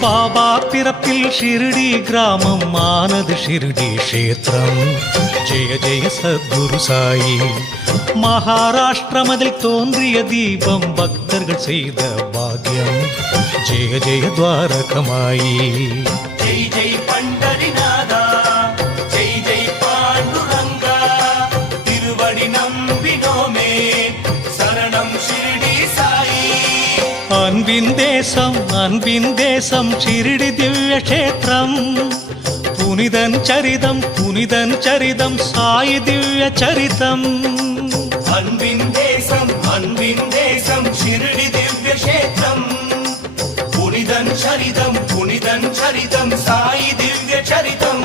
பாபா பிறப்பில் ஷிரடி கிராமம் ஆனது ஷிரடி கஷேத்திரம். ஜெய ஜெய சத்குரு சாயி. மகாராஷ்டிரமதில் தோன்றிய தீபம் பக்தர்கள் செய்த பாக்கியம். ஜெய ஜெய துவாரகமாயி. ஜெய் ஜெய் பண்டரிநாதா, ஜெய் ஜெய் பாண்டுரங்கா, திருவடி நம்பினோமே, சரணம் ஷிரடி சாயி. அன்பின் தேசம் ஷிரடி திவ்ய கஷேத்திரம். புனிதன் சரிதம் சாயி திவ்ய சரிதம். அன்பின் தேசம் ஷிரடி திவ்ய கஷேத்திரம். புனிதன் சரிதம் சாயி திவ்ய சரிதம்.